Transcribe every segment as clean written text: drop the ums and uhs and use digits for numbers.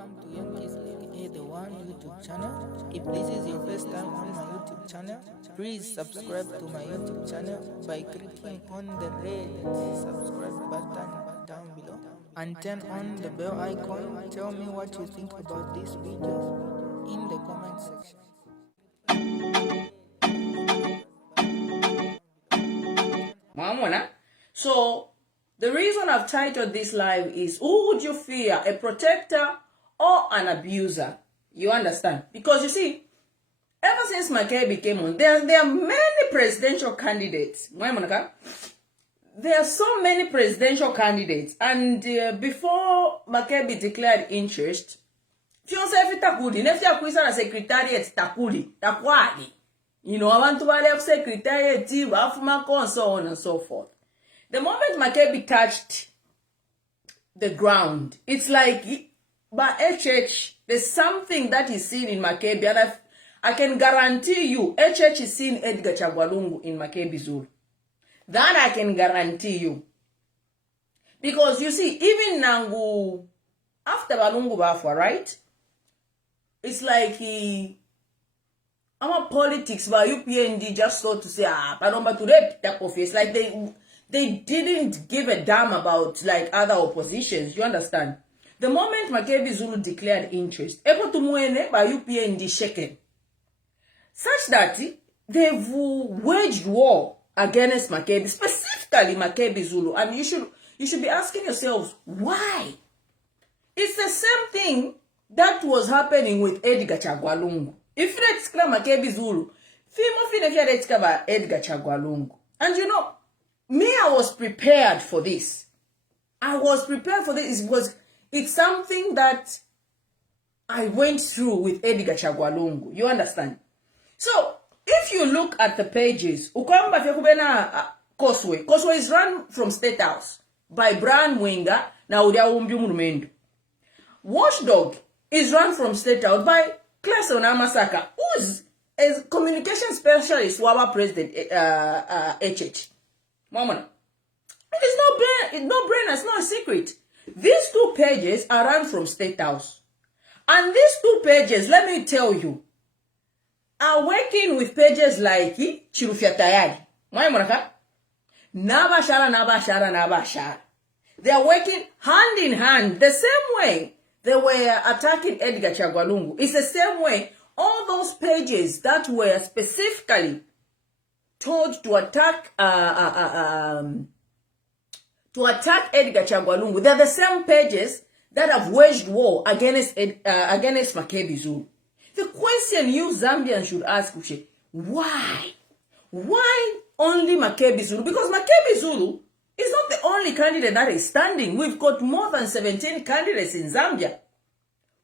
welcome to Young Kizzy, the one YouTube channel. If this is your first time on my YouTube channel, please subscribe to my YouTube channel by clicking on the red subscribe button down below and turn on the bell icon. Tell me what you think about this video in the comment section. Mamona. So the reason I've titled this live is, who would you fear, a protector or an abuser? You understand? Because you see, ever since Makibi came on, there are many presidential candidates. There are so many presidential candidates. And before Makibi declared interest, Fionsefita takuli, nefya kuisa na secretariat takuli, takwali. You know, abantu bale ku secretariat, bafuma so on and so forth. The moment Makibi touched the ground, it's like, by HH, there's something that is seen in Makibi, and I can guarantee you, HH is seeing Edgar Chagwalungu in Makibi Zulu. That I can guarantee you. Because you see, even Nangu, after Balungu Bafwa, right? It's like our politics by UPND just thought to say, Paromba to rape type of face. Like they didn't give a damn about like other oppositions. You understand? The moment Makibi Zulu declared interest, Epo Tumuene by UPND shaken. Such that they've waged war against Makibi, specifically Makibi Zulu. And you should be asking yourselves, why? It's the same thing that was happening with Edgar Chagwalungu. If you exclaim Makibi Zulu, Fimo Edgar Chagwalungu. And you know, me, I was prepared for this. I was prepared for this because it's something that I went through with Edgar Chagwalungu. You understand? So, if you look at the pages, Ukamba Fekubena Causeway. Causeway is run from State House by Brian Winga, na Udia Umbiumumendu. Watchdog is run from State House by Clayson Amasaka, who's a communication specialist, Wawa President HH. Mama, it is no brain, it's not a secret. These two pages are run from State House. And these two pages, let me tell you, are working with pages like Chirufya Tayari. Nabashara. They are working hand in hand. The same way they were attacking Edgar Chagwalungu. It's the same way all those pages that were specifically told to attack Edgar Chagwalungu. They're the same pages that have waged war against Makibi Zulu. The question you Zambians should ask, why? Why only Makibi Zulu? Because Makibi Zulu is not the only candidate that is standing. We've got more than 17 candidates in Zambia.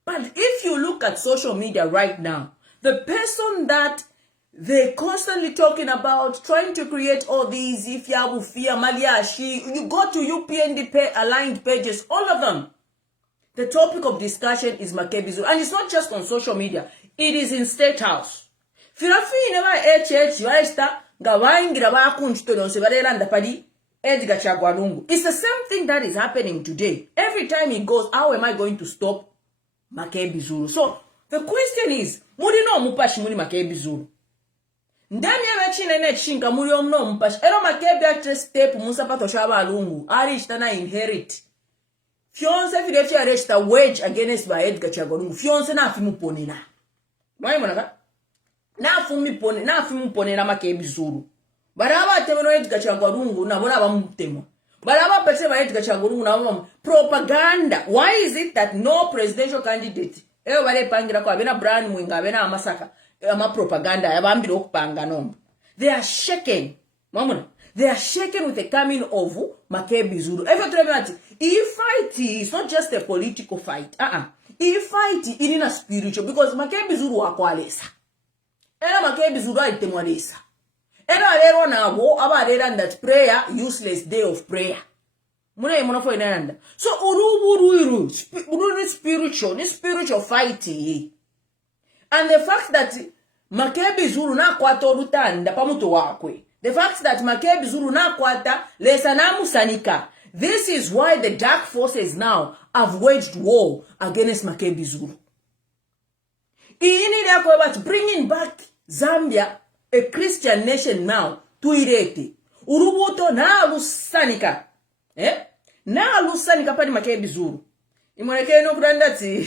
But if you look at social media right now, the person that they're constantly talking about, trying to create all these, if Yabu, Fia, Maliashi, you go to UPND aligned pages, all of them. The topic of discussion is Makibi Zulu. And it's not just on social media. It is in State House. Firafi never HH, Yuaista, Gawaingira Bakunchito, Sevaranda Padi, Edgar Chagwalungu. It's the same thing that is happening today. Every time he goes, how am I going to stop Makibi Zulu? So, the question is, Mudi no mupashi muni Makibi Zulu. Ndami ya mechine ne chinka muri omno mpash. Ero Makibi actress step musapato shaba lungu. Ari ishtana inherit. Fionse fidefi arresta wage against by Edgar Chagwalungu. Fionse na afimu ponena. Mwai mwanaka? Na afimu ponena Makibi Zulu. Baraba temeno Edgar Chagwalungu na bona bamutemo. Baraba pese ba Edgar Chagwalungu na bamutemo. Propaganda. Why is it that no presidential candidate eyo bale pangira kwa bena Brian Mwinga bena Amasaka ama propaganda yabambira okupanga nombo. They are shaken. Mamuna. They are shaken with the coming of Makibi Zulu. He fight is not just a political fight. He fight in a spiritual, because Makibi Zulu akwalesa. Ela Makibi Zulu aitemwalesa. Ela alero na wo abarera that prayer useless day of prayer. Muna fo inanda. So uru spiritual fight. And the fact that Makibi Zulu na kwato rutanda pamuto wakwe. The fact that Makibi Zulu na kwata lesa na musanika. This is why the dark forces now have waged war against Makibi Zulu. But bringing back Zambia, a Christian nation now, to irete. Urubuto na alusanika. Na alusanika padi Makibi Zulu. Imoneke no grandati.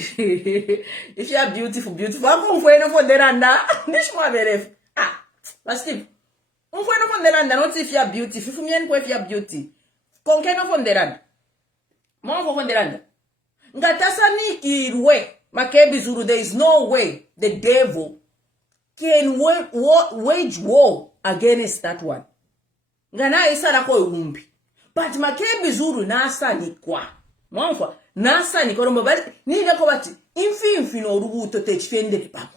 If you are beautiful, beautiful. Ako mfweno fonderanda. Nishmwa beref. Steve. Mfweno fonderanda. Not if you are beautiful. If you are beauty. Konkeno fonderanda. Mwa fonderanda. Ngatasa niki irwe. Makibi Zulu, there is no way the devil can wage war against that one. Ngana isara ko umbi. But Makibi Zulu nasa ni kwa. Mwanfa nasa ni koromba bali ni ndako bati infi no rubuto techfende pamo.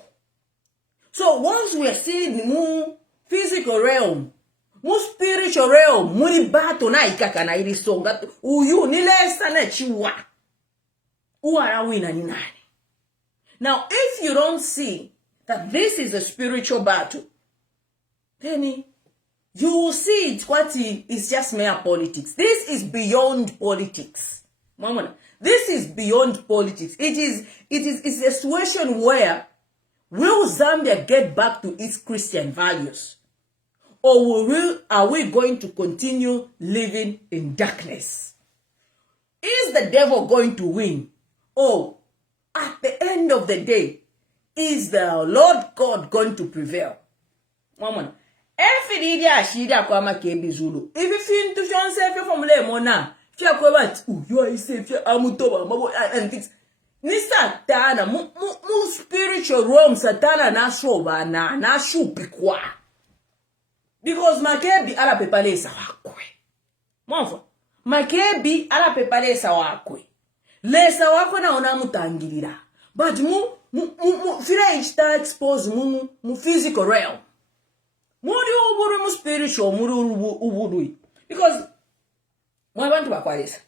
So once we are seeing mu physical realm, mu spiritual realm, muri bato na ikaka na irisonga uyu nilesa na chiwa. Uara wina ni nani? Now, if you don't see that this is a spiritual battle, then you will see it what is just mere politics. This is beyond politics. Mama, this is beyond politics. It's a situation where will Zambia get back to its Christian values? Or are we going to continue living in darkness? Is the devil going to win? Or at the end of the day, is the Lord God going to prevail? Mama, if it is kwa Makibi Zulu, if you feel to yourself from Lemona, if you are going you are safe, amutoba, and things. Ni satana, mu spiritual realm, satana na shoba na shupikwa. Because Makibi ala pepalesa wakwe. Mama, Makibi ala pepalesa wakwe. Lesa wako na onamutangirira. But fira ichita expose mu physical realm. Muri uburu mu spiritual, muri uburu. Because mwabantu bakwalesa.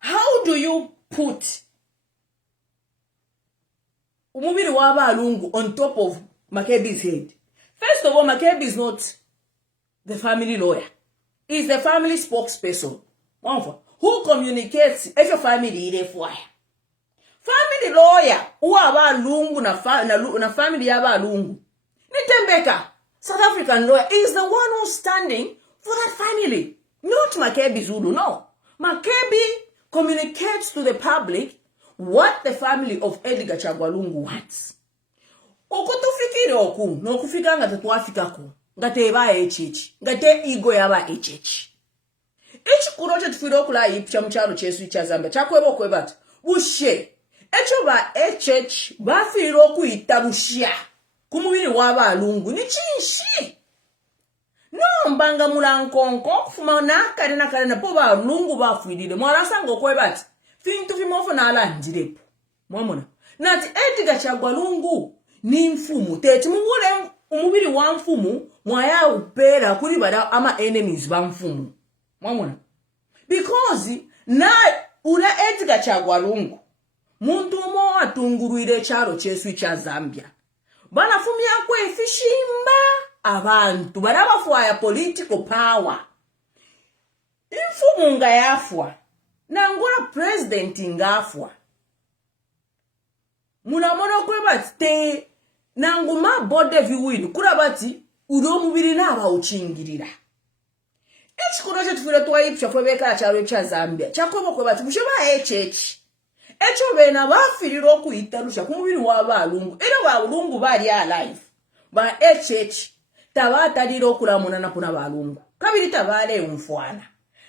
How do you put umubiri w'abalungu on top of Makibi's head? First of all, Makibi is not the family lawyer. He's the family spokesperson. Who communicates if your family is fire. Family lawyer, who are lungu na family yaba lungu. Nitembeka, South African lawyer, is the one who's standing for that family. Not Makibi Zulu, no. Makibi communicates to the public what the family of Edgar Chagwalungu wants. Okutufikiri oku, no kufika nga tatuafika ku. Ngate eba HH, ngate igo yaba HH. Echi kuroche tufiro kula ipcha mchalo chesu cha Zambia chakwebo kwebatu bushe echo ba HH bafiro kuitarushia kumubiri w'abalungu ni chinshi no mbanga mulankonko kufuma nakare na po balungu bafwidile mwarasango kwebatu fintu fimofo na alandirepo mwamona nati Edgar Chagwalungu ni mfumu tete mubule umubiri wa mfumu mwaya upera kuri bada ama enemies ba mfumu. Mwamuna. Because na ula Edgar Chagwalungu muntu mo atunguruire charo chesu cha Zambia. Bana fumi yakwe fishimba abantu barabafwaya political power. Imfumu nga yafwa na ngora president ngafwa. Munamona kwebati te nanguma bode viwini kurabati udo mubiri naba uchingirira. Echikuroje tufire twayipsha kwebeka charo cha Zambia chakobo kwebati mushoba HH echo bena bafiriro kuitarusha kumubiri w'abalungu era balungu bali alive ba HH tabata liro kulamuna na kuna balungu kabiri tabale umfwana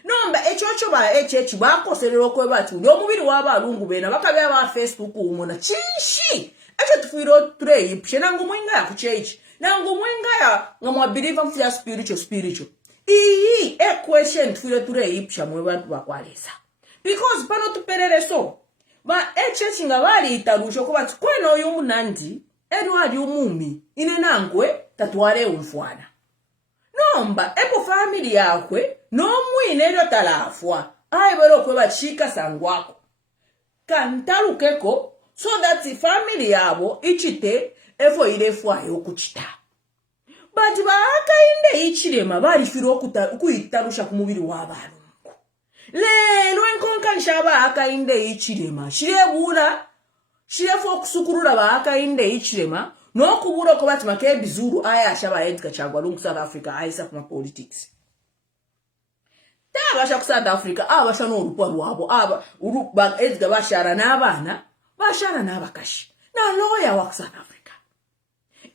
nomba echocho ba HH bakoserero kwebati ndo mubiri w'abalungu bena bakabya ba Facebook umuna chinshi echo tufiro twayipsha nangu mwinga ya kuchechi nangu mwinga ya ngamwa believer mfya spiritual iyi equation tufire ipsha mwe bantu bakwalesa because pano tuperere so ba HH nga bali itarusho ko bati kweno uyu munandi edward umumi ine nangwe tatwale umfwana nomba epo family yakwe no mwine ero talafwa ayibero kwe bachika sangwako kantalukeko so that the family yabo ichite efo ilefwa yokuchita. But baaka inde ichirema bali firo kuitarusha kumubiri w'abalungu. Le lwenkonka nshaba akainde ichirema shirebula shirefo okusukurura ba akainde ichirema nokubura ko bati Makibi Zulu aya ashaba Edgar Chagwa South Africa ayisa kuma politics tabasha ku South Africa abasha no rupa rwabo aba uruba Edgar bashara n'abana bashara n'abakashi na lawyer wa South Africa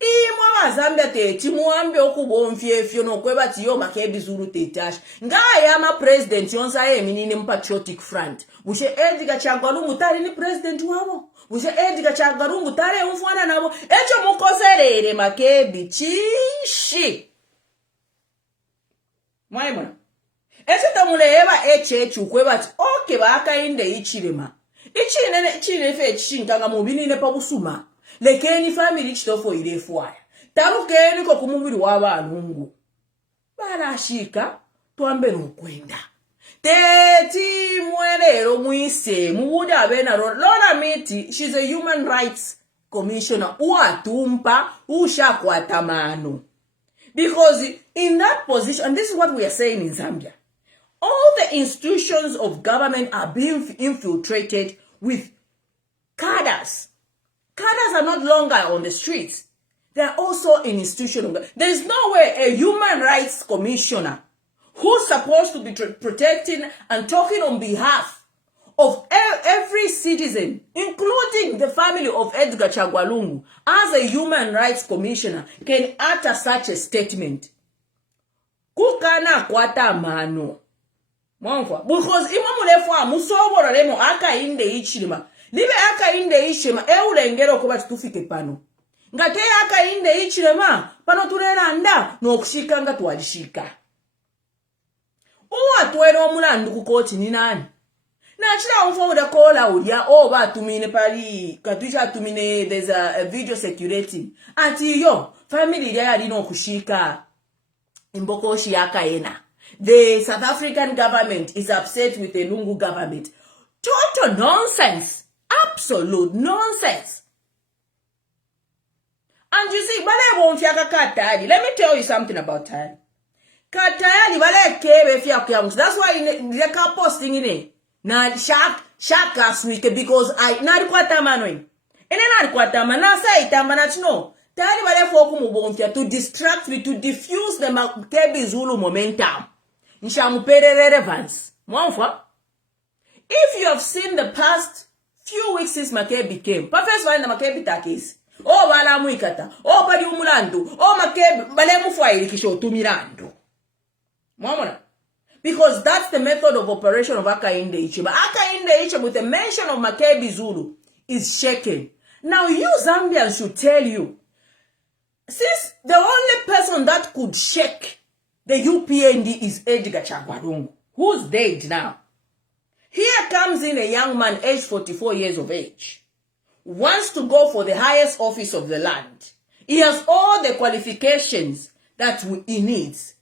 imwa Zambia teti muambe okubomfyefyo nokwebati yo Makibi Zulu tetash ngaya ama president yonsa yeminini patriotic front bushe Edgar Chagwa tari ni president wabo bushe Edgar Chagwa tare umfana nabo echo mukoserere Makibi chishi mwaimona echo tamuleba echechu kwebati okay bakainde ichirema ichine fe chinkanga mubinine pabusuma lekeni family chitofo irefuaya tarukeni ko kumubiri w'abantu barashika twambe nokwenda teti mwerero mwise mubuda abena Lona Miti. She's a human rights commissioner uatumpa ushakwatamano because in that position, and this is what we are saying in Zambia, all the institutions of government are being infiltrated with cadres. Cadres are not longer on the streets. They are also in institutions. There is no way a human rights commissioner who's supposed to be protecting and talking on behalf of every citizen, including the family of Edgar Chagwa, as a human rights commissioner, can utter such a statement. Kukana kwata mano. Because imamulefwa musobora lemo akainde ichirima. Libe akainde ichirima eulengero kuba tufike pano. Ngate akainde ichirima pano tureranda nokushika nga twalishika. Tuweno omulandu ku koti ni nani? Na chila umfoda kola ulia oba tumine pali katuisha tumine there's a video circulating. Ati yo family ya lino kushika imbokoshi yakaena. The South African government is upset with the Lungu government. Total nonsense. Absolute nonsense. And you see, let me tell you something about Tari. Katayali wale kebe fia kuyamus. That's why they can't posting in it. Na shark last week because I na rikwata manwe. Ene na rikwata manasa itamana chino. Tayali wale foku mubonfia to distract me, to diffuse the Makibi Zulu momentum. Nshamupere relevance. Mwanfa? If you have seen the past few weeks since Makibi came, first one the Makibi takis. Oh wala muikata. Oh pali umulandu. Oh Makibi bale mufwa ilikisho tumirando. Mwamona? Because that's the method of operation of Akainde Icheba. Akainde Icheba with the mention of Makibi Zulu is shaken. Now you Zambians should tell you, since the only person that could shake the UPND is Edgar Chagwa, who's dead now. Here comes in a young man aged 44 years of age. Wants to go for the highest office of the land. He has all the qualifications that he needs.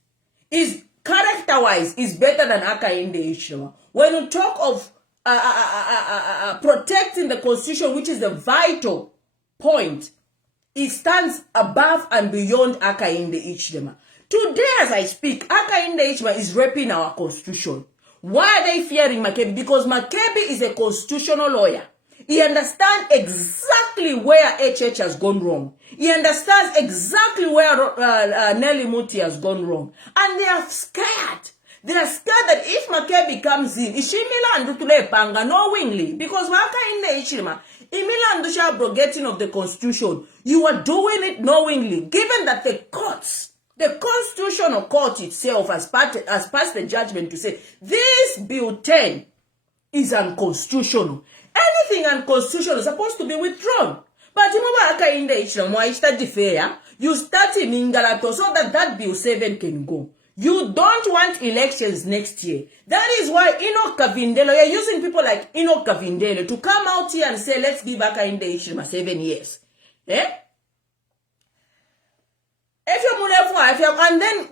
Is character-wise is better than Akainde Icheba. When you talk of protecting the constitution, which is the vital point, it stands above and beyond Akainde Icheba. Today, as I speak, Akainde Icheba is raping our constitution. Why are they fearing Makibi? Because Makibi is a constitutional lawyer. He understands exactly where HH has gone wrong. He understands exactly where Nelly Muti has gone wrong. And they are scared. They are scared that if Makibi comes in, Ishimilandu tule panga knowingly. Because Akainde Icheba, Imilandu sha abrogating of the constitution. You are doing it knowingly. Given that the courts, the constitutional court itself has passed the judgment to say this bill 10 is unconstitutional. Anything unconstitutional is supposed to be withdrawn. But you start in Ingalato so that bill 7 can go. You don't want elections next year. That is why Enoch Kavindelo, you're using people like Enoch Kavindelo to come out here and say, let's give Akainde Icheba 7 years. Eh? And then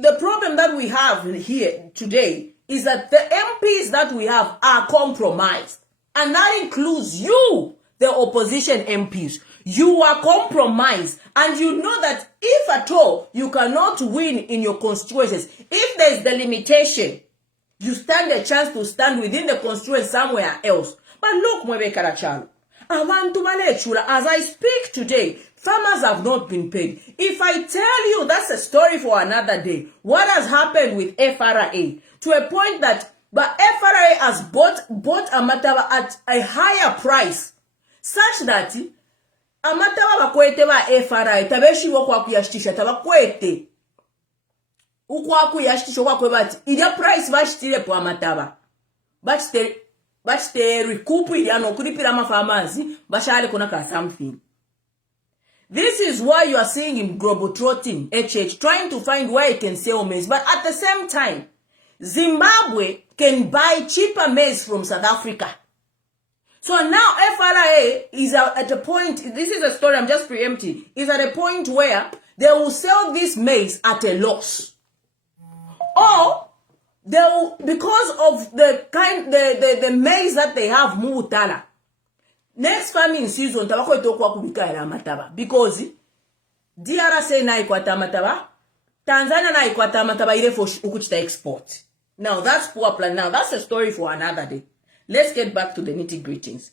the problem that we have here today is that the MPs that we have are compromised. And that includes you, the opposition MPs. You are compromised. And you know that if at all you cannot win in your constituencies, if there is the limitation you stand a chance to stand within the constituency somewhere else. But look, Mwebe Karachalo, as I speak today, farmers have not been paid. If I tell you, that's a story for another day. What has happened with FRA to a point that FRA has bought Amataba at a higher price, such that Amataba bakwete ba FRA tabeshi wokwa kuyashtisha tabakwete ukwa kuyashtisha kwa bati ile price bashitire po Amataba bachite recoup iliano kulipira mafamazi bashale kunaka something. This is why you are seeing him globetrotting HH, trying to find where he can sell maize. But at the same time, Zimbabwe can buy cheaper maize from South Africa. So now FRA is at a point, this is a story I'm just preempting, is at a point where they will sell this maize at a loss. Or they will, because of the maize that they have Mutala. Next farming season, tabako itokwa kubika ila Amataba. Because DRC na ikwata Amataba, Tanzania na ikwata Amataba ile for ukuchita export. Now that's poor plan. Now that's a story for another day. Let's get back to the nitty-gritties.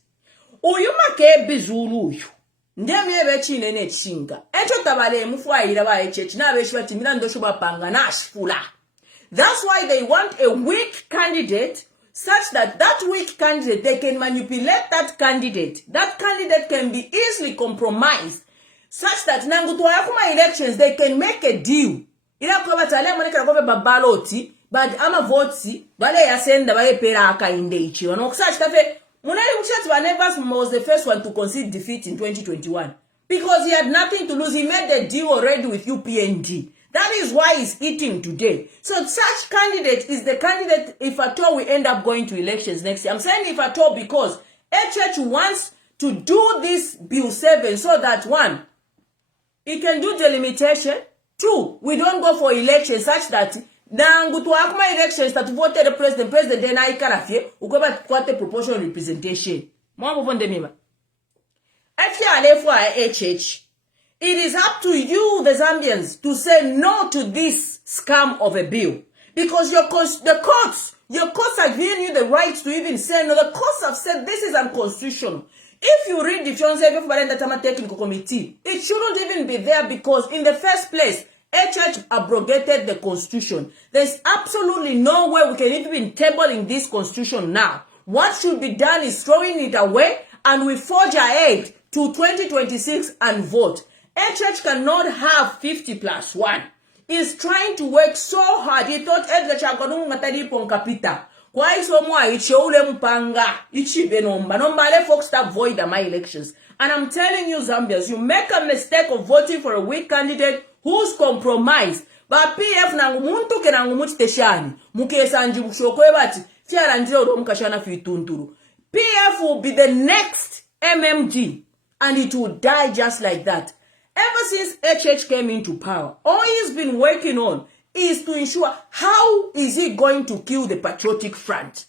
Uyu Makibi Zulu uyu. Ndemi ebechi nene chinga. Echo tabale mufwa ila HH na beshi bati milando shuba panga na ashfula. That's why they want a weak candidate, such that weak candidate, they can manipulate that candidate. That candidate can be easily compromised, such that nangutuwa yakuma elections, they can make a deal. Ila kwa batale mwaneka kwa babaloti, but ama votsi, bale yasenda bale pera aka inde ichi. Wanokusachi tafe, munali mchati Banevas was the first one to concede defeat in 2021. Because he had nothing to lose. He made the deal already with UPND. That is why he's eating today. So such candidate is the candidate if at all we end up going to elections next year. I'm saying if at all because HH wants to do this Bill 7 so that one, it can do delimitation. Two, we don't go for elections such that nangutu akuma elections that voted the president then I karafie ukweba kwate proportional representation. Mwa mbonde mima. If you are for HH, it is up to you, the Zambians, to say no to this scam of a bill. Because your courts have given you the right to even say no. The courts have said this is unconstitutional. If you read the Fianze Technical Committee, it shouldn't even be there because in the first place, HH abrogated the constitution. There's absolutely no way we can even be tabling this constitution now. What should be done is throwing it away and we forge ahead to 2026 and vote. HH cannot have 50+1. He's trying to work so hard. He thought Edgar Chagodungu ngatari ponkapita. Kwa iso mwa icheule mpanga. Ichibe nomba. Nomba le folks start void my elections. And I'm telling you Zambians, you make a mistake of voting for a weak candidate who's compromised. But PF nangu muntu ke nangu mutiteshani. Muke sanji bushokwe bati. Fiara njiro uro mkashana fitunturu. PF will be the next MMG. And it will die just like that. Ever since HH came into power, all he's been working on is to ensure how is he going to kill the Patriotic Front.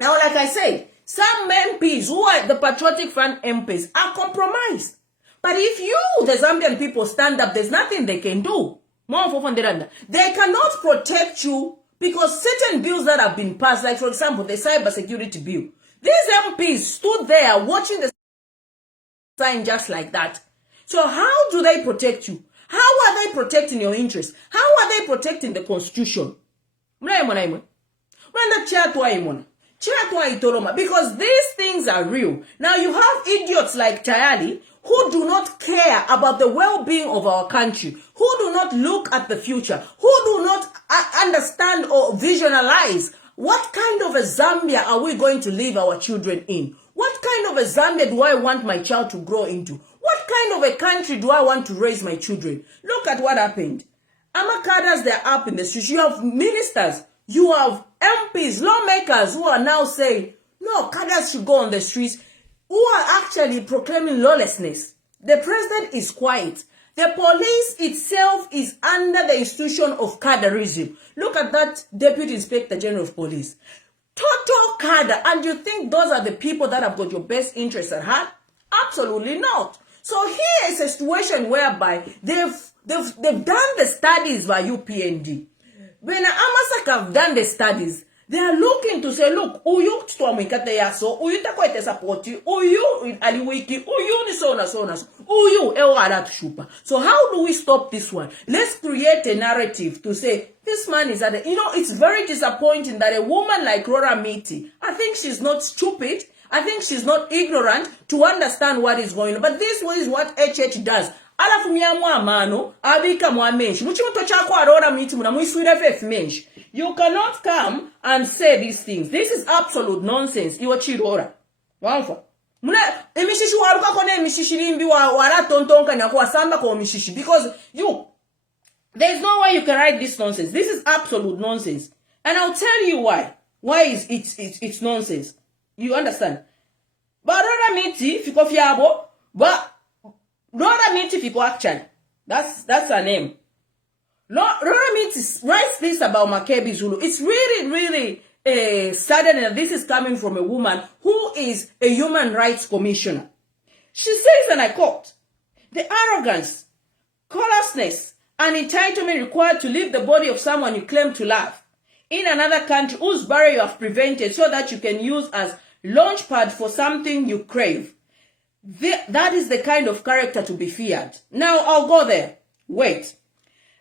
Now, like I said, some MPs who are the Patriotic Front MPs are compromised. But if you, the Zambian people, stand up, there's nothing they can do. They cannot protect you because certain bills that have been passed, like for example, the cybersecurity bill, these MPs stood there watching the sign just like that. So how do they protect you? How are they protecting your interests? How are they protecting the constitution? Because these things are real. Now you have idiots like Tayali who do not care about the well-being of our country, who do not look at the future, who do not understand or visualize what kind of a Zambia are we going to leave our children in? What kind of a Zambia do I want my child to grow into? What kind of a country do I want to raise my children? Look at what happened. Amakadas, they're up in the streets. You have ministers, you have MPs, lawmakers who are now saying, no, Kadas should go on the streets, who are actually proclaiming lawlessness. The president is quiet. The police itself is under the institution of cadreism. Look at that Deputy Inspector General of Police. Total cadre. And you think those are the people that have got your best interests at heart? Absolutely not. So here is a situation whereby they've done the studies by UPND. when Amasak have done the studies, they are looking to say, look, uyu tuamwikate yaso, uyu takwete sapoti, uyu aliwiki, uyu ni so na so na so, uyu ewa ala tushupa. So how do we stop this one? Let's create a narrative to say, this man is at the, it's very disappointing that a woman like Rora Miti, I think she's not stupid, I think she's not ignorant to understand what is going on. But this is what HH does. Alafu miyamwa mano, abika mwa menshi. Muchimuto chako Rora Miti, muna muiswira fef menshi. You cannot come and say these things. This is absolute nonsense. Iwa chirora. Wamfa. Muna, emishishi waruka kone emishishi limbi wala tontonka na kwa samba kwa emishishi. Because there's no way you can write this nonsense. This is absolute nonsense. And I'll tell you why. Why is it's nonsense. You understand? But Rora Miti, fiko fiabo, but Rora Miti fiko actually. That's her name. Rora Miti writes this about Makibi Zulu. It's really, really saddening that this is coming from a woman who is a human rights commissioner. She says, and I quote, the arrogance, callousness, and entitlement required to leave the body of someone you claim to love in another country whose burial you have prevented so that you can use as launch pad for something you crave. That is the kind of character to be feared. Now, I'll go there. Wait.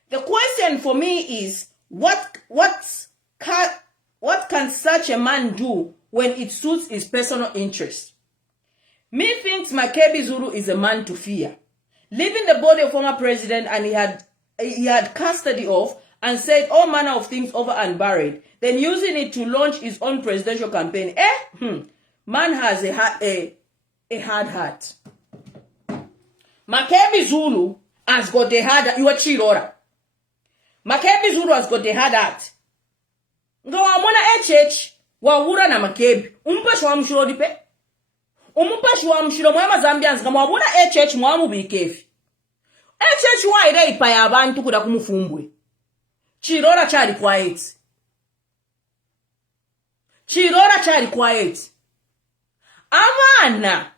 The question for me is, what can such a man do when it suits his personal interest? Me thinks Makibi Zulu is a man to fear. Leaving the body of former president and he had custody of and said all manner of things over and buried, then using it to launch his own presidential campaign. Man has a hard heart. Makibi Zulu has got a hard heart. You are chirora. Makibi Zulu has got a hard heart. Nga wamona HH wawura na Makibi. Umpashu wa mshiro dipe. Umpashu wa mshiro mwema Zambians kama wabona HH mwamu bikefi. HH wa ire ipaya abantu kuda kumufumbwe. Chirora chali quiet. Chirora chali quiet. Amana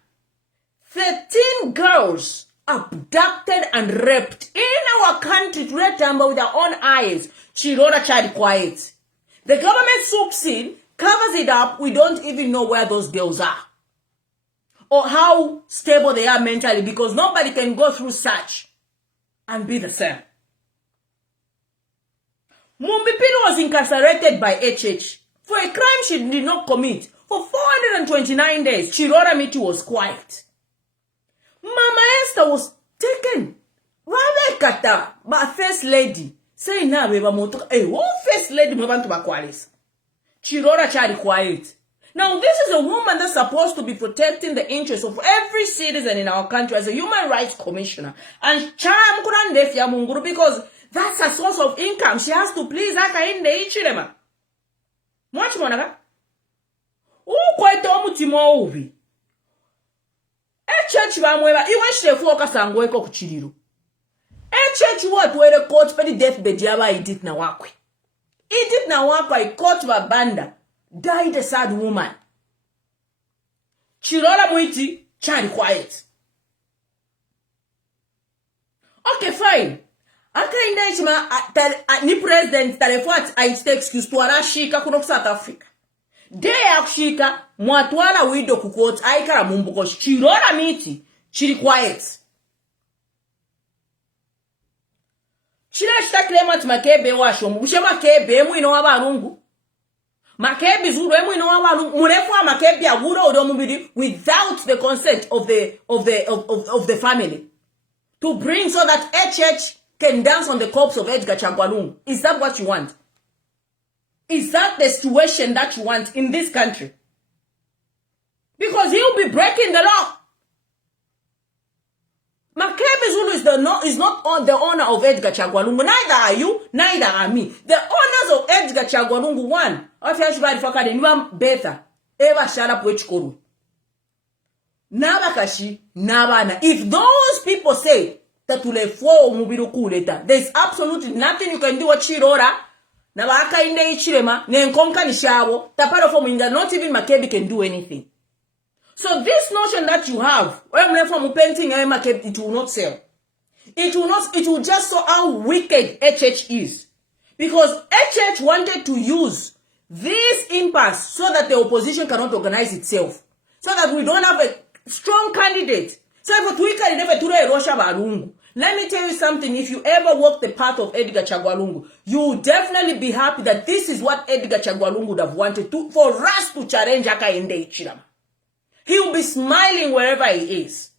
13 girls abducted and raped in our country to let them with their own eyes. Chirora child quiet. The government swoops in, covers it up. We don't even know where those girls are or how stable they are mentally, because nobody can go through such and be the same. Mumbipino was incarcerated by HH for a crime she did not commit for 429 days. Chirora Miti was quiet. Mama Esther was taken. Rabe kata by first lady. Say na beba moto. What first lady mwabantu bakwalis? Chirora chari quiet. Now this is a woman that's supposed to be protecting the interests of every citizen in our country as a human rights commissioner. And cham kurande fya munguru, because that's a source of income. She has to please aka in the ichirema. Mwachi monaga? Ukwaito omutimo ubi. Church bamweba iwe shefu okasangweko kuchiriru. Church what were the court for the deathbed yaba Edith na wakwe. Edith na wakwe court babanda died a sad woman. Chirora Mwiti chari quiet. Okay, fine. Aka indaichima ni president talefat I take excuse to arashika kuno South Africa. Day akushika mwatwala wido kukot aikara mumbuko Chirora Miti chiri quiet. Chira shitaklema Makibi washo mbushe Makibi mwino wabarungu. Makibi Zulu mwino wabarungu. Murefu wa Makibi aguro odo mubiri without the consent of the family to bring so that HH can dance on the corpse of Edgar Chagwalungu. Is that what you want? Is that the situation that you want in this country? Because he'll be breaking the law. Makibi Zulu is not on the honor of Edgar Chagwalungu. Neither are you, neither are me. The honors of Edgar Chagwalungu, one. Better. Ever shut up which koru. Nabakashi, nabana. If those people say that there's absolutely nothing you can do with Chirora. Nabaka inde ichirema, nenkonka nishabo, taparo for minga, not even Makibi can do anything. So this notion that you have, when from painting it will not sell. It will just show how wicked HH is. Because HH wanted to use this impasse so that the opposition cannot organize itself. So that we don't have a strong candidate. So if we can never do a Russia Balungu. Let me tell you something. If you ever walk the path of Edgar Chagwalungu, you will definitely be happy that this is what Edgar Chagwalungu would have wanted to, for us to challenge Hakainde Hichilema. He will be smiling wherever he is.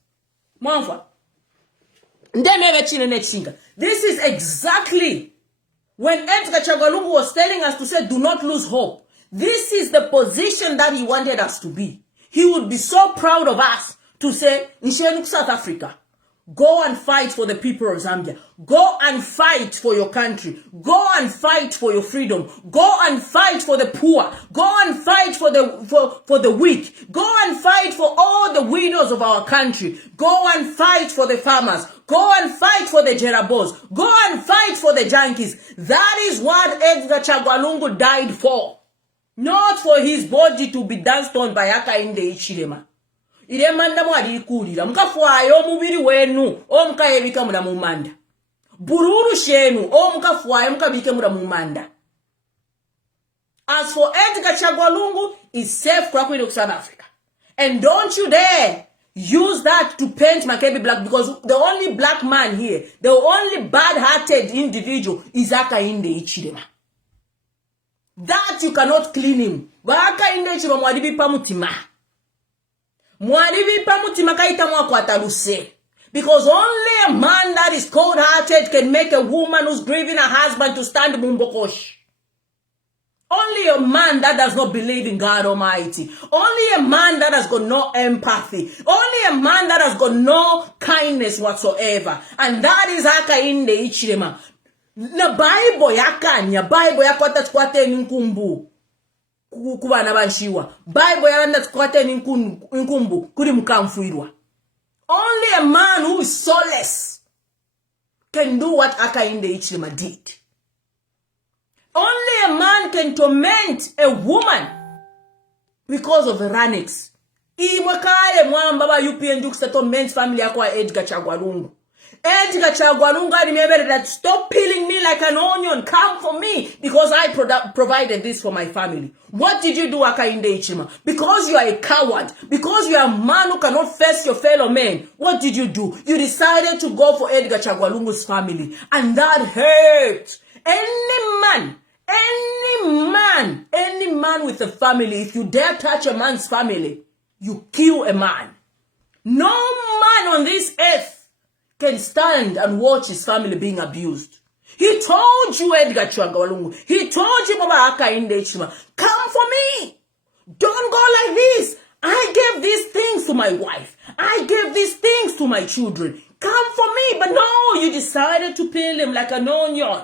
This is exactly when Edgar Chagwalungu was telling us to say, do not lose hope. This is the position that he wanted us to be. He would be so proud of us to say, Nishenuk South Africa, go and fight for the people of Zambia. Go and fight for your country. Go and fight for your freedom. Go and fight for the poor. Go and fight for the weak. Go and fight for all the widows of our country. Go and fight for the farmers. Go and fight for the Jerabos. Go and fight for the junkies. That is what Edgar Chagwalungu died for. Not for his body to be danced on by Hakainde Hichilema. Iremanda mwadi ikulira. Mkafuayo mubiri wenu. O mkayebika muna mumanda. Bururu shenu. O mkafuayo mkabike muna mumanda. As for Edgar Chagwalungu, is safe kwa kweli South Africa. And don't you dare use that to paint Makibi black, because the only black man here, the only bad-hearted individual is Hakainde Hichilema. That you cannot clean him. Hakainde Hichilema mwadibi pamutima. Mwadibi pamutima kaita mwakwatalushe. Because only a man that is cold-hearted can make a woman who's grieving her husband to stand mumbokosh. Only a man that does not believe in God Almighty. Only a man that has got no empathy. Only a man that has got no kindness whatsoever. And that is Hakainde Hichilema. Na Bible yakanya, Bible yakwata tukwate ninkumbu. Kubana banshiwa. Bible yaranda tukwate ninkumbu. Kuri mkamfuirwa. Only a man who is soulless can do what Hakainde Hichilema did. Only a man can torment a woman because of the ranix. Imwakaye mwamba ba UPN to torment family yakwa Edgar Chagwalungu. Edgar Chagwalungu, I remember that, stop peeling me like an onion. Come for me because I provided this for my family. What did you do, Hakainde Hichilema? Because you are a coward. Because you are a man who cannot face your fellow men. What did you do? You decided to go for Edgar Chagwalungu's family. And that hurt. Any man with a family, if you dare touch a man's family, you kill a man. No man on this earth can stand and watch his family being abused. He told you, Edgar Chagwalungu. He told you, Baba Hakainde Hichilema, come for me. Don't go like this. I gave these things to my wife. I gave these things to my children. Come for me. But no, you decided to peel him like an onion.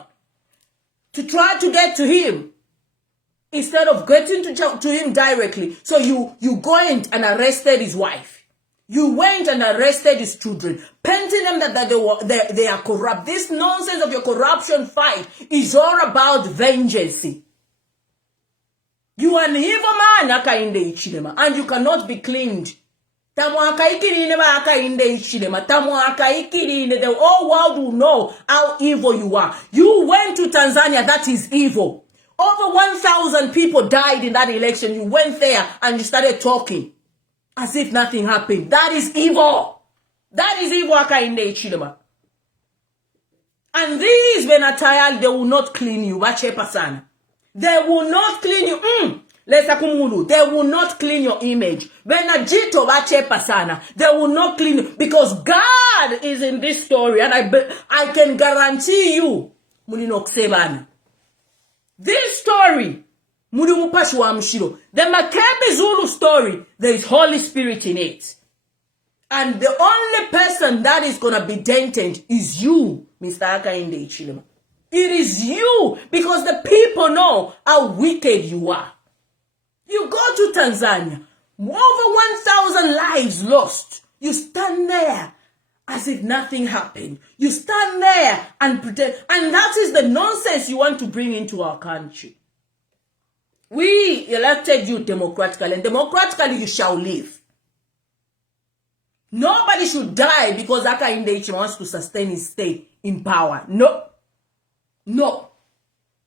To try to get to him. Instead of getting to him directly. So you went and arrested his wife. You went and arrested his children. Painting them that they are corrupt. This nonsense of your corruption fight is all about vengeance. You are an evil man, Hakainde Hichilema, and you cannot be cleaned. The whole world will know how evil you are. You went to Tanzania, that is evil. Over 1,000 people died in that election. You went there and you started talking as if nothing happened. That is evil. That is evil, Hakainde Hichilema. And these Benatayal, they will not clean you. They will not clean you. They will not clean your image. Benajito sana. They will not clean you because God is in this story, and I can guarantee you, this story, the Makibi Zulu story, there is Holy Spirit in it, and the only person that is gonna be dented is you, Mr. Hakainde Hichilema. It is you, because the people know how wicked you are. You go to Tanzania, over 1,000 lives lost. You stand there as if nothing happened. You stand there and pretend. And that is the nonsense you want to bring into our country. We elected you democratically, and democratically you shall live. Nobody should die because Hakainde Hichilema wants to sustain his stay in power. No. No.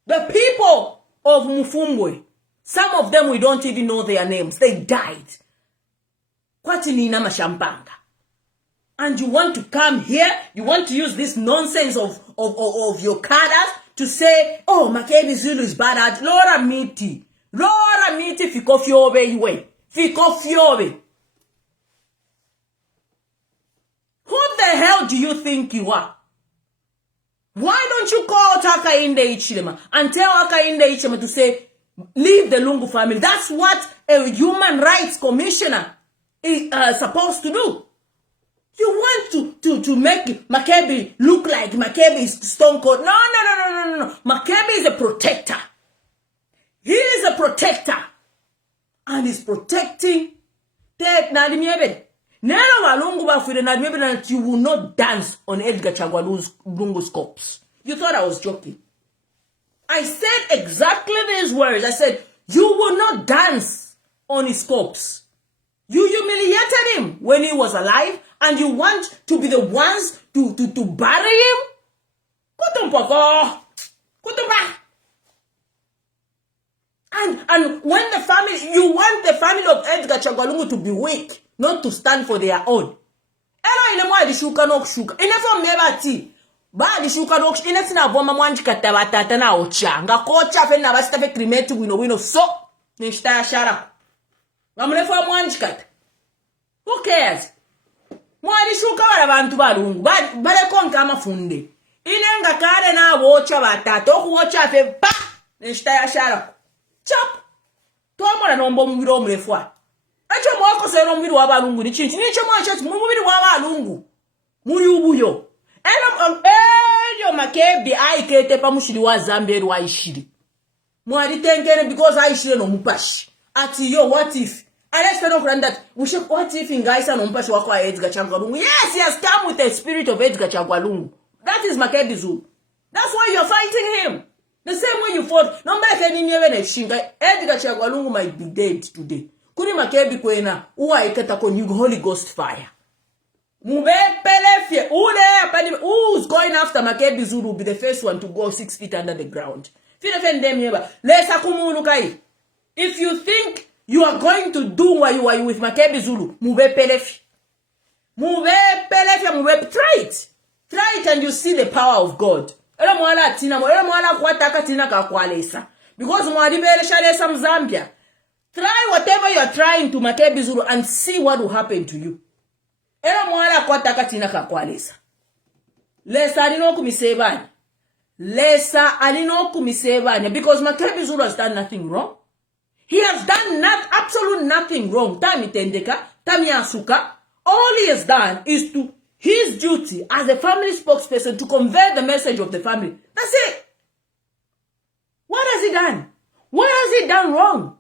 The people of Mufumbwe, some of them we don't even know their names. They died. Kwatinina mashampanga. And you want to come here, you want to use this nonsense of your cadres to say, oh, Makibi Zulu is bad at Laura Miti. Laura Miti fiko fiobe iwe. Fiko fiobe. Who the hell do you think you are? Why don't you call Hakainde Hichilema and tell Hakainde Hichilema to say, leave the Lungu family? That's what a human rights commissioner is supposed to do. You want to make Makibi look like Makibi is stone cold. No. Makibi is a protector. He is a protector. And he's protecting Ted Nadimiebe. Nero walungu bafire Nadimiebe that you will not dance on Edgar Chagwalu's corpse. You thought I was joking. I said exactly these words. I said, you will not dance on his corpse. You humiliated him when he was alive, and you want to be the ones to bury him? And when the family, you want the family of Edgar Chagwalungu to be weak, not to stand for their own. Ela ile mwa dishuka no kushuka. Inefo mebati. Ba dishuka no kushuka. Inesi na voma mwanji katabatata na ocha. Nga kocha fe na basita fe krimetu wino so. Nishita ya shara. Ngamulefo mwanji kata. Who cares? Mwari shuka wala bantu balungu. Bale konka amafunde. Inenga kare na wocha batata. Oku wocha fe pa. Nishita ya shara. Chop. Tuamora nombo mwiro mlefwa. Echo mwako sero mwiro wabalungu ni chinchi. Nicho mwacho mwiro wabalungu. Muri ubuyo. Eyo Makibi aikete pa mushiri wa Zambia wa ishiri. Mwari tenkene because aishiri no mupashi. Ati yo, what if? And let's not grant that. What if in guys and umpashi wako Edgar Chagwalungu? Yes, he has come with the spirit of Edgar Chagwalungu. That is Makibi Zulu. That's why you're fighting him. The same way you fought. No matter any Edgar Chagwalungu might be dead today. Kuni Makibi kwena uwa ikata ko new Holy Ghost fire. Who's going after Makibi Zulu will be the first one to go 6 feet under the ground. If you think you are going to do what you are with Makibi Zulu, try it. Try it and you see the power of God. Because Zambia. Try whatever you are trying to Makibi Zulu and see what will happen to you. Lesa alino kumisebani. Because Makibi Zulu has done nothing wrong. He has done absolute nothing wrong. Tami tendeka, tami asuka. All he has done is to his duty as a family spokesperson to convey the message of the family. That's it. What has he done? What has he done wrong?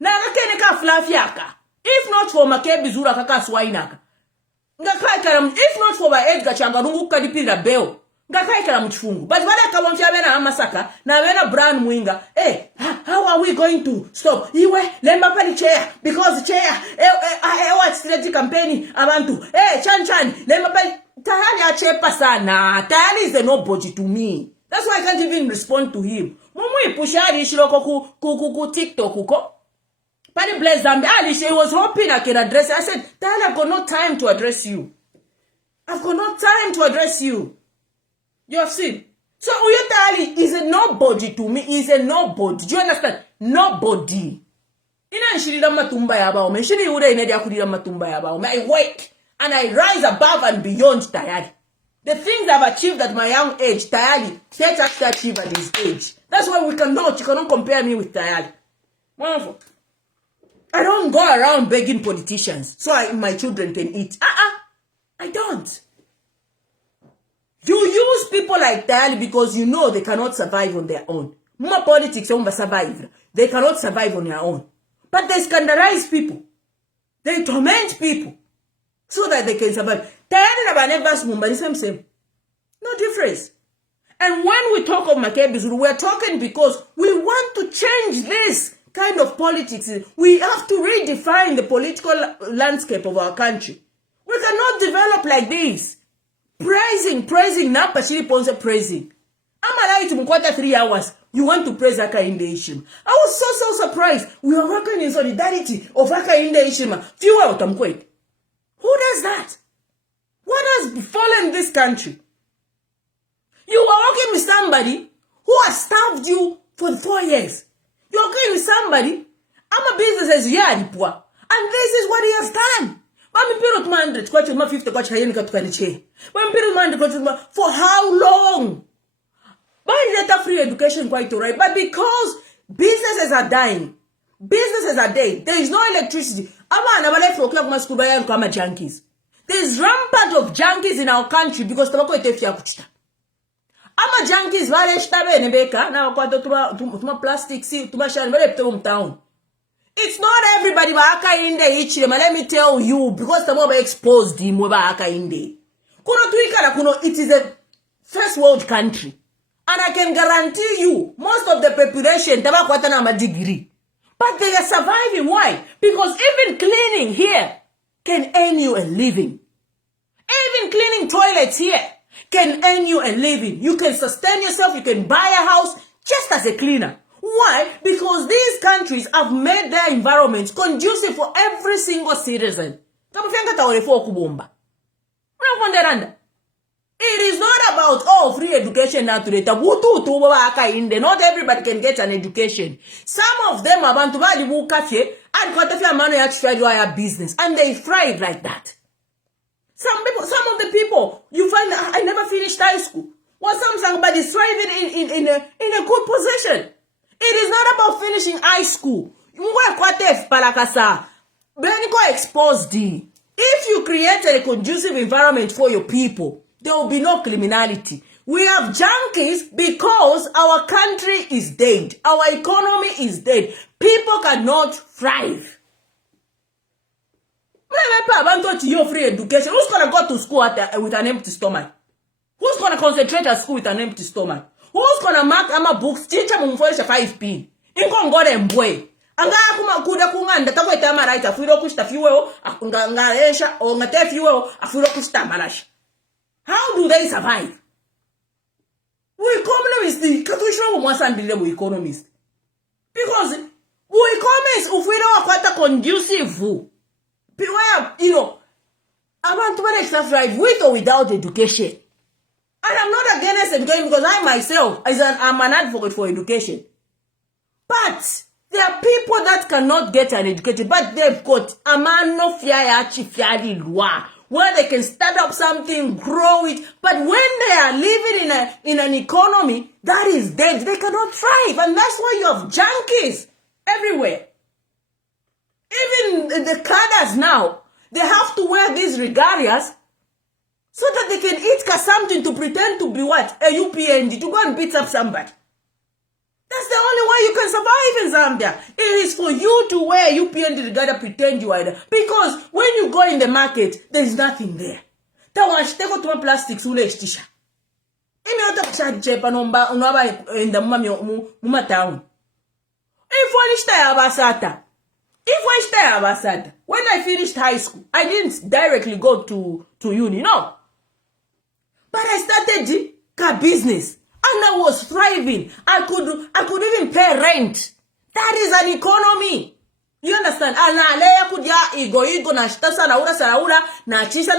If not for Makibi Zulu kaka swainaka. If not for Edgar Chagwalungu kadipira beo. Ngakaikala mchifungu. But wale kabamfia bena amasaka na bena brand mwinga. Hey, how are we going to stop? Iwe lemba pali chair because chair what strategy campaign abantu. Hey, chan lemba pali tayari achepa sana. Tayari is a nobody to me. That's why I can't even respond to him. Mumu ipushari shiroko ku TikTok uko. Pani bless Zambia. She was hoping I can address. I said, tayari I've got no time to address you. I've got no time to address you. You have seen. So Uyetali is a nobody to me. Is a nobody. Do you understand? Nobody. Ina nshirira matumba yaba ome. Shiri ure inedia kurira matumba yaba ome. I work and I rise above and beyond tayari. The things I've achieved at my young age, tayari, can't actually achieve at his age. That's why you cannot compare me with tayari. Wonderful. I don't go around begging politicians so my children can eat. I don't. You use people like that because you know they cannot survive on their own. More politics don't survive. They cannot survive on their own. But they scandalize people. They torment people so that they can survive. Same. No difference. And when we talk of Makibi Zulu, we are talking because we want to change this kind of politics. We have to redefine the political landscape of our country. We cannot develop like this. Praising, na pashiri ponse praising. I'm allowed to mkwata 3 hours. you want to praise Hakainde Hichilema. I was so surprised. We are working in solidarity of Hakainde Hichilema. Few out Who does that? What has befallen this country? You are working with somebody who has starved you for 4 years. You're working with somebody, I'm a business as poor. And this is what he has done. For how long? Why is that free education quite alright? But because businesses are dying, businesses are dead, there is no electricity. There is rampant of junkies in our country because tobacco etefia kuchita. Ama junkies vale shtabe nebeka na wakwato tuma plastic si tuma shani vale pto town. It's not everybody ba Hakainde Hichilema. Let me tell you, because the mob exposed him ba Hakainde. Kuno tuikara kuno, it is a first world country. And I can guarantee you, most of the population tabakwata na degree. But they are surviving. Why? Because even cleaning here can earn you a living. Even cleaning toilets here can earn you a living. You can sustain yourself. You can buy a house just as a cleaner. Why? Because these countries have made their environments conducive for every single citizen. It is not about, free education now today. Not everybody can get an education. Some of them are and business, and they thrive like that. Some of the people, you find that I never finished high school. Well, somebody is thriving in a good position. It is not about finishing high school. If you created a conducive environment for your people, there will be no criminality. We have junkies because our country is dead. Our economy is dead. People cannot thrive. Free education. Who's going to go to school with an empty stomach? Who's going to concentrate at school with an empty stomach? Who's going to mark ama books? Teacher mumfoesha 5p. Inko ngode mbwe. Anga kuma kuda kunganda tako itama raita fuiro kushta fiweo ngaesha o ngate fiweo afuiro kushta malash. How do they survive? We economists, katushwa mwasandile mu economist. Because we economists ufiro wakwata conducive. Where, I want to thrive with or without education. And I'm not against education because I myself, I'm an advocate for education. But there are people that cannot get an education, but they've got a man no where they can start up something, grow it. But when they are living in an economy that is dead, they cannot thrive. And that's why you have junkies everywhere. Even the cadres now, they have to wear these regalias so that they can eat something to pretend to be what? A UPND, to go and beat up somebody. That's the only way you can survive in Zambia. It is for you to wear UPND regalia, pretend you are there. Because when you go in the market, there is nothing there. Tawashteko tuma plastics ule ishtisha. Ime ota kuchachepa nomba unaba enda muma town. When I finished high school, I didn't directly go to uni, no. But I started a business. And I was thriving. I could even pay rent. That is an economy. You understand? Analea kudia ego na shita saraura na chisa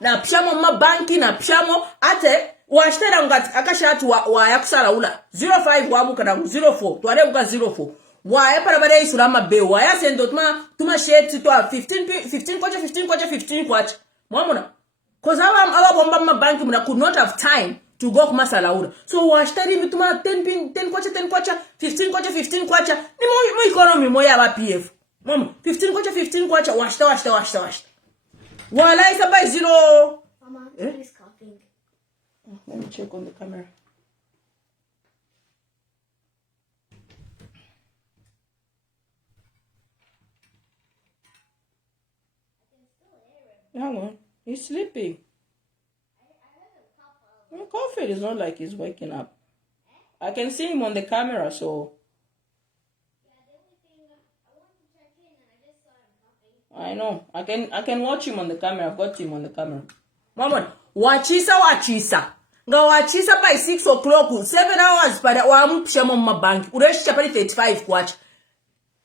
na pshamo mabanki na pshamo ate washtera ngati akashatu wa yakusaraula 05 wabuka na 04 twarebuka 04 wa para bare isulama be wa ya sendo tuma sheti to 15 kwacha mwamuna cause aba bomba mabanki muna could not have time to go kuma salaura. So washtari mituma 10 kwacha 15 kwacha ni mo economy mo ya ba PF. Mama 15 kwacha washta. Wala isa by 0. Mama, he's coughing. Let me check on the camera. Hang on. He's sleeping. Coffee is not like he's waking up. I can see him on the camera, so. I know. I can watch him on the camera. I've got him on the camera. Mama, wachisa. nga wachisa by 6 o'clock 7 hours pada wamupishamo mumabanki ureshicha pali 35 kwacha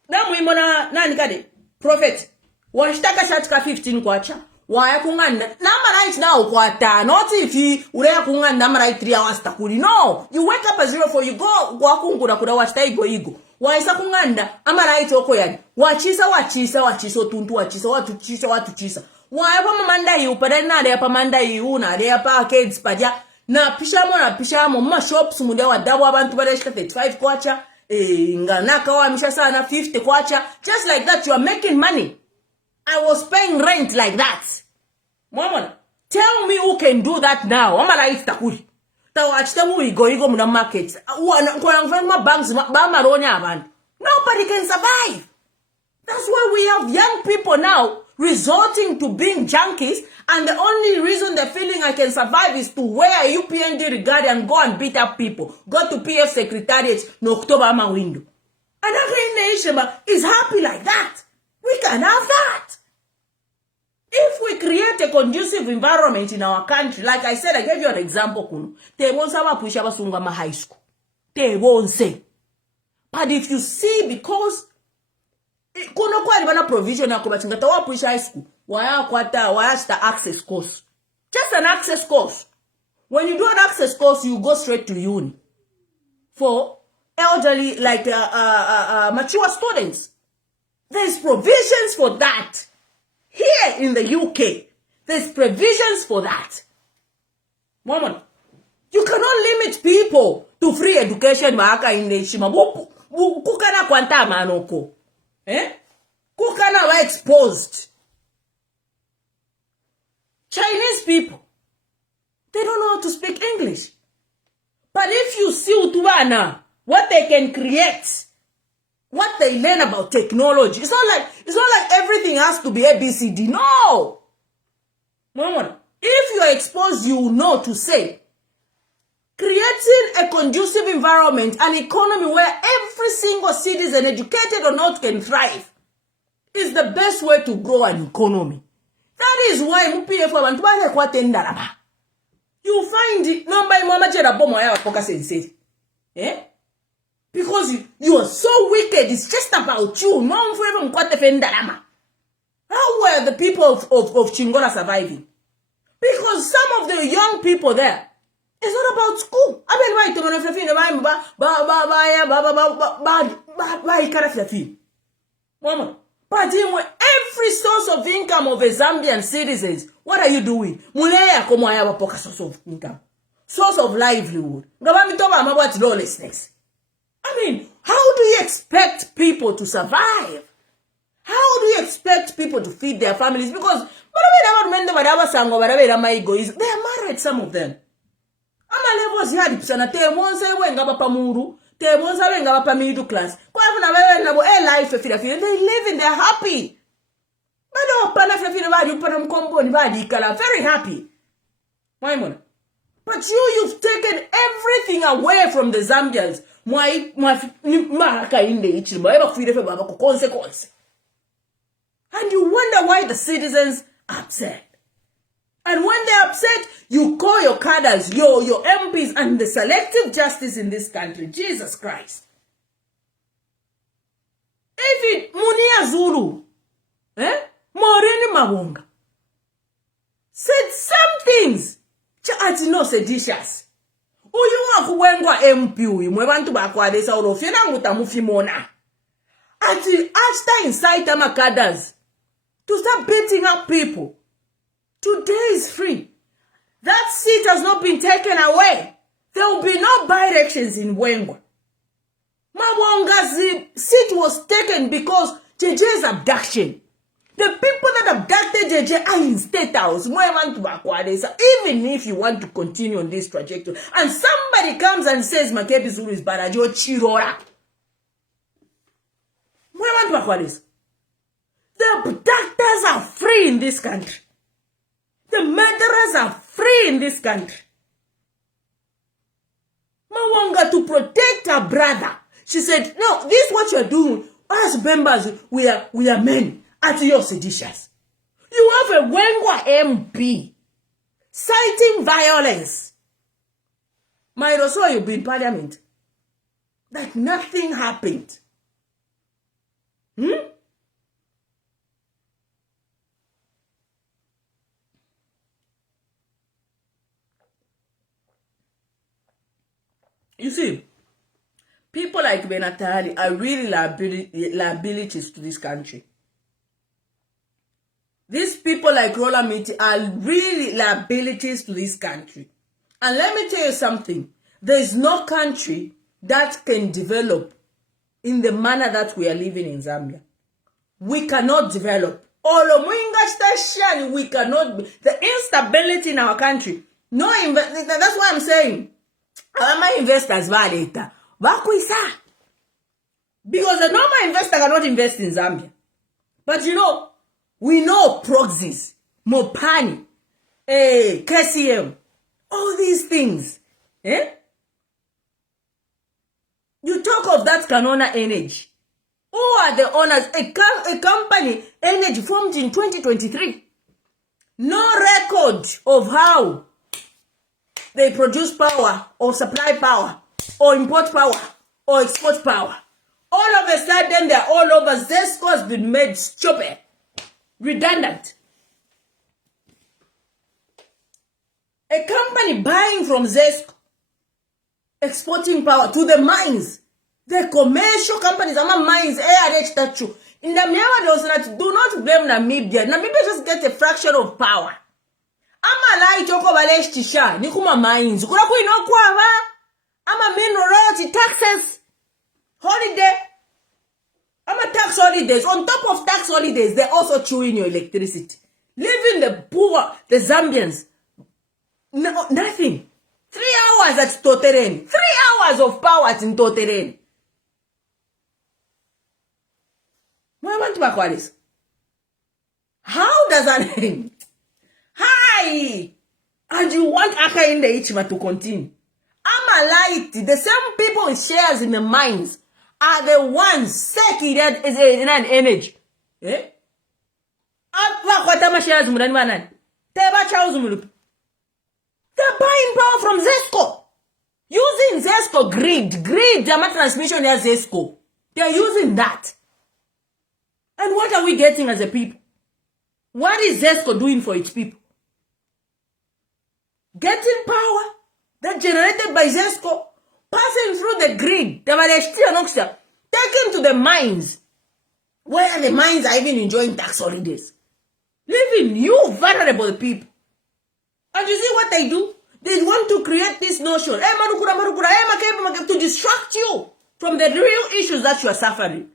namwimona nani kade prophet washitaka shatika 15 kwacha waya kunganda nama right now kwata not if ureya kunganda nama right 3 hours takuli no you wake up at 04 you go kwa kungura kuda wachita igo waisa kunganda ama right oko yani wachisa otuntu watuchisa waya pa mamanda yu pada na rea pa manda yu na rea pa arcades padya na pishamo mma shops mundia wadabu abantu badashika 35 kwacha nganaka wamisha sana 50 kwacha just like that you are making money. I was paying rent like that. Mama, tell me who can do that now. Mama like takuli. Tawachita mu igo muna markets. Kwa banks ba maronya abantu. Nobody can survive. That's why we have young people now resorting to being junkies, and the only reason they're feeling I can survive is to wear a UPND regard and go and beat up people. Go to PF Secretariat no October ama window. Another nation is happy like that. We can have that. If we create a conducive environment in our country, like I said, I gave you an example, Kunu. They won't have a push up a high school. They won't say. But if you see, because kuno kwa libana provision ya kubatinga tawa push high school, waya sta access course. Just an access course. When you do an access course, you go straight to uni. For elderly, like mature students. There's provisions for that. Here in the UK, there's provisions for that. Mama, you cannot limit people to free education maaka in the shima. Kukana kwanta manoko. Kukana wa exposed. Chinese people, they don't know how to speak English. But if you see Utuana, what they can create, what they learn about technology. It's not like everything has to be ABCD. No. Mama, if you are exposed, you know to say. Creating a conducive environment, an economy where every single citizen, educated or not, can thrive, is the best way to grow an economy. That is why you find it. No, by Mama Jera Poka Sensei. Because you are so wicked, it's just about you. How were the people of Chingola surviving? Because some of the young people there, it's not about school. But every source of income of a Zambian citizens, what are you doing? Source of income. Source of livelihood. About lawlessness. I mean, how do you expect people to survive? How do you expect people to feed their families? Because they are married, some of them. They live and they're happy. Very happy. But you've taken everything away from the Zambians. And you wonder why the citizens are upset. And when they're upset, you call your cadres, your MPs, and the selective justice in this country. Jesus Christ. If it Munia Zulu, Morini Mawonga, said some things, no seditious. Uyu kuwengwa MP uyu mwebantu bakwadesa orofena mutamufimona. After incite amakadas to start beating up people. Today is free. That seat has not been taken away. There will be no by-elections in Wengwa. Mawonga's seat was taken because JJ's abduction. The people that abducted JJ are in State House. Even if you want to continue on this trajectory, and somebody comes and says Makibi Zulu is bad, you're chirora. The abductors are free in this country. The murderers are free in this country. Mawonga, to protect her brother, she said, no, this is what you're doing. As members, we are men. At your seditious. You have a Wengwa MP citing violence. might also you'll be in parliament. Like nothing happened. You see, people like Benatali are really liabilities to this country. These people like Rola Miti are really liabilities to this country. And let me tell you something. There is no country that can develop in the manner that we are living in Zambia. We cannot develop. We cannot. The instability in our country. That's why I'm saying. My investors violate. Because a normal investor cannot invest in Zambia. But you know, we know proxies, Mopani, KCM, all these things. You talk of that Canona Energy. Who are the owners? A company, Energy, formed in 2023. No record of how they produce power or supply power or import power or export power. All of a sudden, they're all over. Zesco has been made stupid, redundant. A company buying from Zesco, exporting power to the mines. The commercial companies, mines, statue. In the Myanmar, do not blame Namibia. Namibia just get a fraction of power. Nikuma mines. Mineral royalty taxes. Holiday. Tax holidays. On top of tax holidays, they're also chewing your electricity. Leaving the poor, the Zambians, nothing. 3 hours at Totereni. 3 hours of power at Totereni. What want to call this? How does that end? Hi! And you want Aka in the Ichima to continue? The same people with shares in the mines are the ones seeking that is in an energy. They're buying power from Zesco. Using Zesco grid, Jama transmission as Zesco. They're using that. And what are we getting as a people? What is Zesco doing for its people? Getting power that generated by Zesco, passing through the grid, taken to the mines, where the mines are even enjoying tax holidays. Leaving you vulnerable people. And you see what they do? They want to create this notion to distract you from the real issues that you are suffering.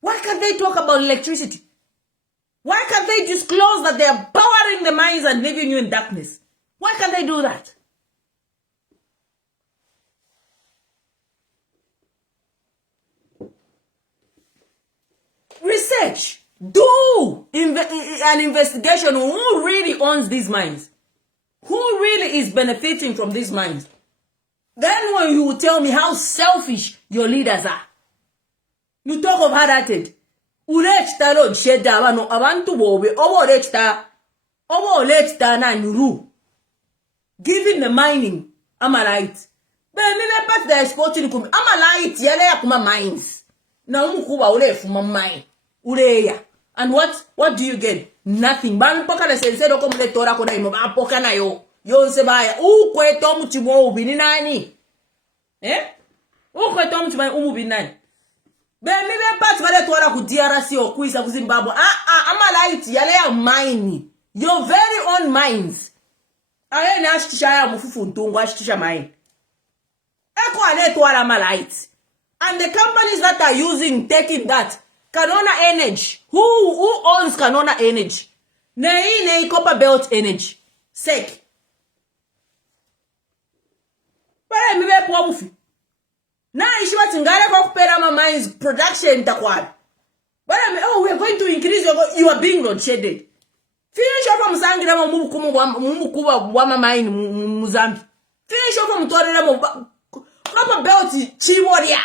Why can't they talk about electricity? Why can't they disclose that they are powering the mines and leaving you in darkness? Why can't they do that? Research. Do an investigation on who really owns these mines. Who really is benefiting from these mines. Then when you will tell me how selfish your leaders are. You talk of hard-hearted. Urechta Lord Sheda Abano Abantu Bobe, Obo Lechta na Nuru. Giving the mining, Amalite. But me part the exporting Amalite, Yale Akuma mines. Now Mukuba Ule from my mine. Uleya. And what do you get? Nothing. Ban poka na sense do come le tora ko na imo ba poka na yo. Yo sebaya. Kweto mutimo ubini nani? Kweto mutimo ubini nani? Be mi be part vale tora ku DRC o kuisa ku Zimbabwe. Amalaiti yale ya mine. Your very own mines. Aye na ashitisha ya mufufu ntungu ashitisha mine. Eko ale tora amalaiti. And the companies that are taking that Canona Energy. Who owns Canona Energy? Nei Copper Belt Energy. Sek. But mi be po mufi. Na ishwa tingale kwa kupera ma mines production takwala. But we are going to increase you are being load shedded. Finish off musangira mo mubukuba wa ma mine muzambi. Finish off mutorera mo Copper Belt chiboria.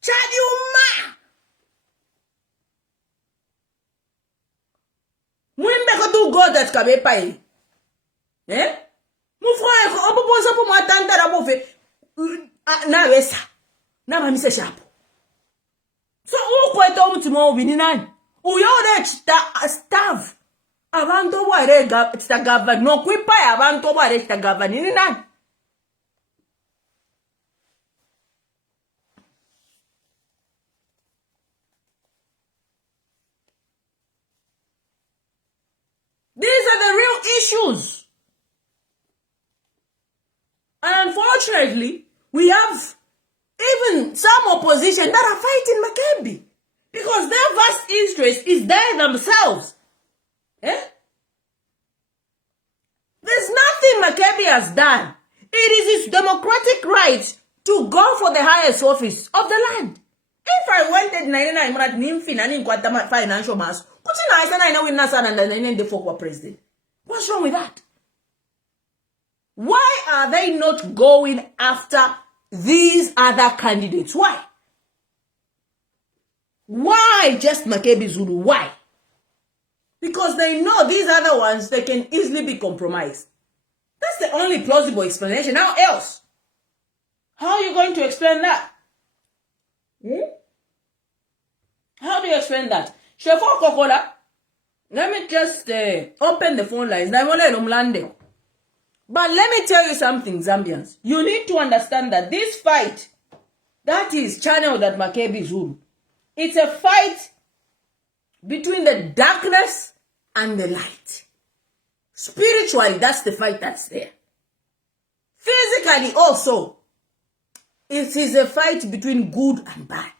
Chadiuma. Mwimbe ko tu you go that kabepa eh mufwa oboboza po mwatandara bofe na wesa na mamise shapo so ukweta umutima obini nani uyore staff abantu obwarega kitagava no kwipa abantu obware kitagava nini nani. These are the real issues. And unfortunately, we have even some opposition that are fighting Makibi because their vast interest is they themselves. Eh? There's nothing Makibi has done. It is his democratic right to go for the highest office of the land. If I wanted 99 financial mass, president. What's wrong with that? Why are they not going after these other candidates? Why? Why just Makibi Zulu? Why? Because they know these other ones, they can easily be compromised. That's the only plausible explanation. How else? How are you going to explain that? How do you explain that? Shefo Kokola, let me just open the phone lines. But let me tell you something, Zambians. You need to understand that this fight that is channeled at Makibi Zulu, it's a fight between the darkness and the light. Spiritually, that's the fight that's there. Physically also, it is a fight between good and bad.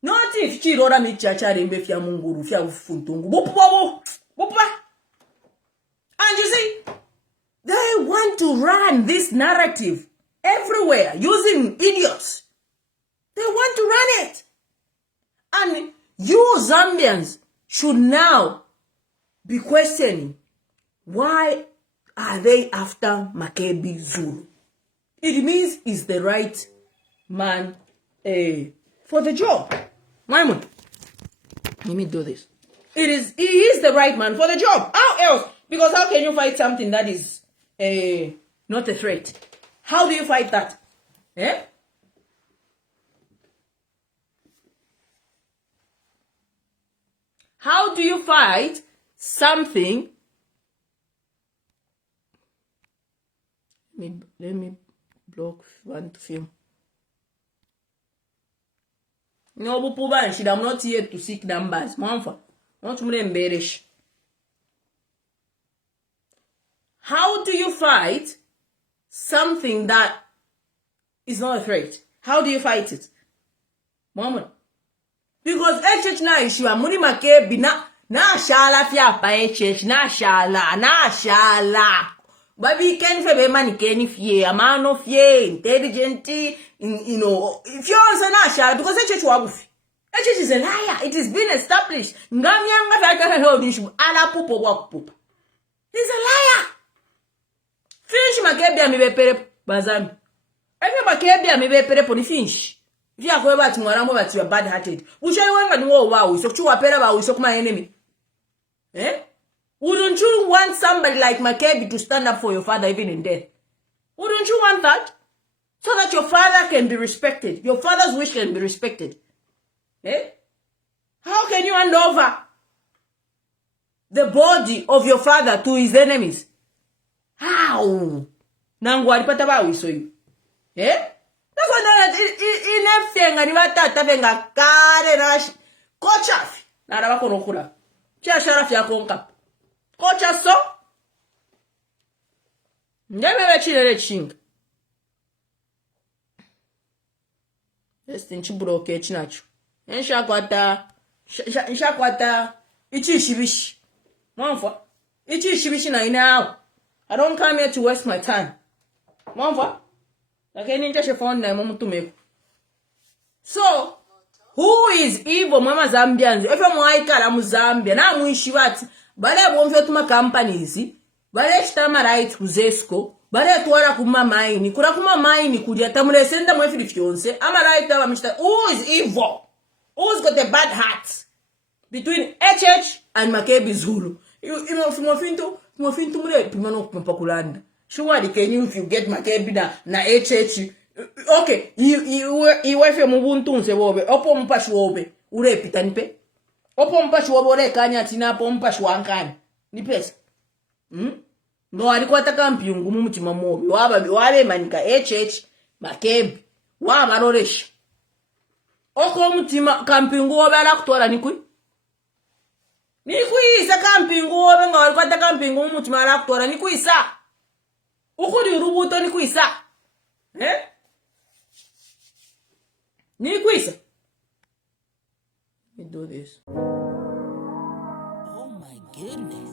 Not if chirora michacha rembe fya munguru fya ufuntungu. And you see, they want to run this narrative everywhere using idiots. They want to run it. And you Zambians should now be questioning, why are they after Makibi Zulu? It means he's the right man for the job. Maimon, let me do this. He is the right man for the job. How else? Because how can you fight something that is not a threat? How do you fight that? Eh? How do you fight something? Let me block one film. No, I'm not here to seek numbers. Not embarrass. How do you fight something that is not a threat? How do you fight it? Mama. Because church na issue amuni Makibi na shala fia pa church na shala. Baby can febe mani keni fie amano fie intelligent you know if you answer na shala because church wabufi. Church is a liar. It is been established. Ngamyanga fya hold issue ala pupo wa pupa. He's a liar. Finish Makibi amibe pere bazami. Every Makibi amibe pere poni finish. Via kwa bati mwarambo bati you are bad hearted. Ushai wanga ni wo wow so chuwa pera ba so kuma enemy. Eh? Wouldn't you want somebody like Makibi to stand up for your father even in death? Wouldn't you want that? So that your father can be respected. Your father's wish can be respected. Eh? How can you hand over the body of your father to his enemies? How? Nangu alipata ba wiso you. Eh? That's what in everything and watata venga kare rash. Kocha. Na rabako nokura. Chia sharafi ya konka. Kocha so. Ndeme chile chinga. Esti nchiburo ke chinacho. Nshakwata ichi shibishi. Mwanfa. Ichi shibishi na ina. I don't come here to waste my time. Mwanfa. So, who is evil, Mama Zambians? If I'm like I'm Zambia, now I'm Shivati, but I won't to my companies. But I stammer right to Zesco, but I told Kuma mine, Kurakuma mine, could you tell send them with the fiance? I'm a right there, Mr. Who is evil? Who's got a bad heart? Between HH and Makibi Zulu. Fimofinto mure pimano kumpakulanda. Sure can you if you get Makibi na HH. Okay, iwefe mubuntunze wobe. Opo mpashi wobe. Ure pitanipe. Opo mpashi wobe ure kanya tina opo mpashi wankani. Ni pesa. Ngo alikuwa taka mpiyungu mumutima mobi. Wabe manika HH Makibi. Waba roresha. Oko mutima kampiyungu wobe ala kutuwala nikui. Nikuisa kampingu wobe nga walikuwa taka kampingu mumutima ala kutuwala nikuisa. Ukuri urubuto nikuisa. Nikuisa. Let me do this. Oh my goodness.